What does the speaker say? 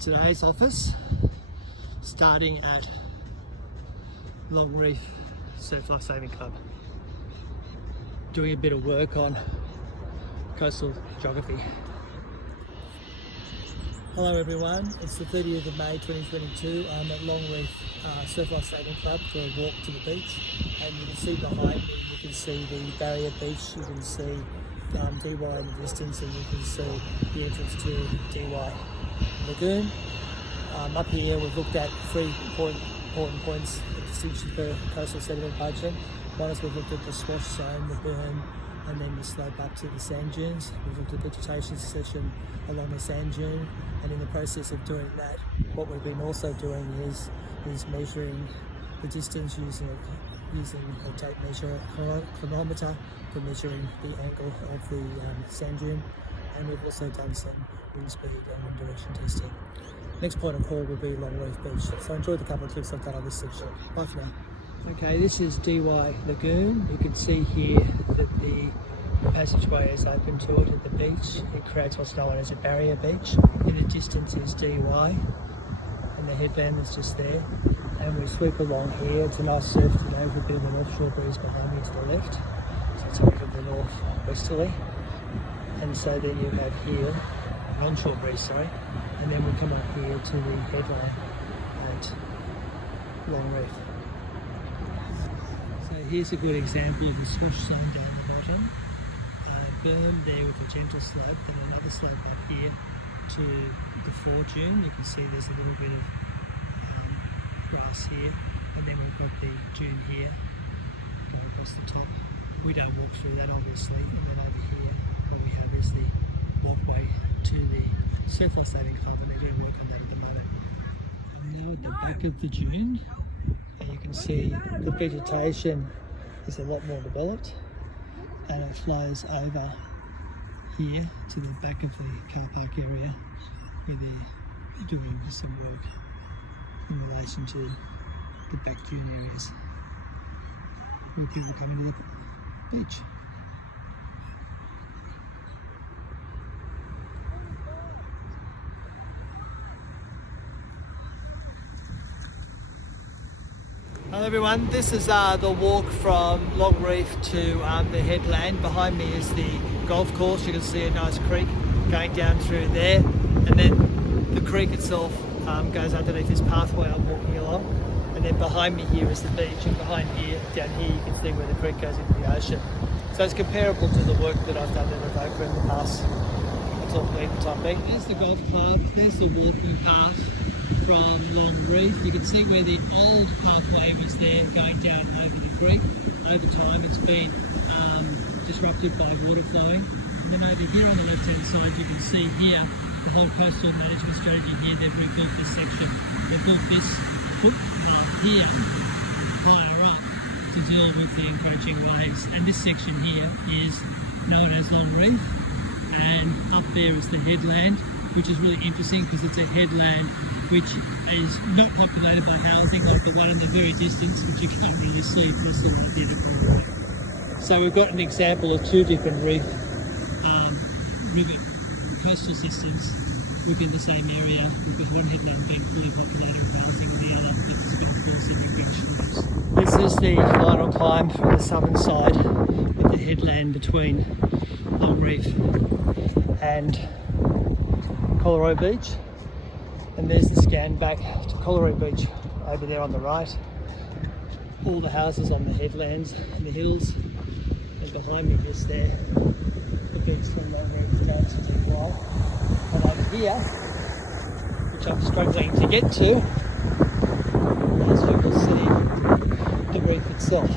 today's office, starting at Long Reef Surf Life Saving Club, doing a bit of work on coastal geography. Hello everyone, it's the 30th of May 2022. I'm at Long Reef Surf Life Saving Club for a walk to the beach, and you can see behind me, you can see the barrier beach, you can see DY in the distance, and you can see the entrance to DY Lagoon. Up here we've looked at three important points of distinction for coastal sediment budgeting. One is we've looked at the swash zone, the berm, and then the slope up to the sand dunes. We've looked at vegetation succession along the sand dune, and in the process of doing that, what we've been also doing is measuring the distance using a tape measure chronometer for measuring the angle of the sand dune, and we've also done some wind speed and wind direction testing. Next point of call will be Long Reef Beach. So enjoy the couple of clips I've done on this section. Bye for now. Okay, this is DY Lagoon. You can see here that the passageway is open to it at the beach. It creates what's known as a barrier beach. In the distance is DY, and the headland is just there. And we sweep along here. It's a nice surf today with a bit of an offshore breeze behind me to the left. So it's a bit of the north-westerly. And so then you have here, onshore breeze, sorry. And then we come up here to the headland at Long Reef. So here's a good example of the swash zone down the bottom. Berm there with a gentle slope, then another slope up here to the fore dune. You can see there's a little bit of grass here, and then we've got the dune here going across the top. We don't walk through that obviously, and then over here what we have is the walkway to the Surf Life Saving Club, and they're doing work on that at the moment. I'm now at the back of the dune, and you can see the vegetation is a lot more developed, and it flows over here to the back of the car park area where they're doing some work in relation to the back dune areas where people come into the beach. Hello everyone, this is the walk from Long Reef to the headland. Behind me is the golf course. You can see a nice creek going down through there, and then the creek itself goes underneath this pathway I'm walking along, and then behind me here is the beach, and behind here, down here, you can see where the creek goes into the ocean. So it's comparable to the work that I've done in Avoca in the past. That's all for the time being. There's the golf club, there's the walking path from Long Reef. You can see where the old pathway was there going down over the creek. Over time it's been disrupted by water flowing. And then over here on the left hand side you can see here the whole coastal management strategy here. They've rebuilt this section. They've built this footpath here higher up to deal with the encroaching waves. And this section here is known as Long Reef, and up there is the headland, which is really interesting because it's a headland which is not populated by housing like the one in the very distance, which you can't really see across the line here to Coral Reef. So we've got an example of two different river coastal systems within the same area, with one headland being fully populated with housing and the other has a bit of force in the beach. This is the final climb from the southern side with the headland between Long Reef and Coral Beach. And there's the scan back to Coral Beach over there on the right. All the houses on the headlands and the hills. And behind me is there the beach from Long Reef down to DY. And over here, which I'm struggling to get to, as you will see, the reef itself.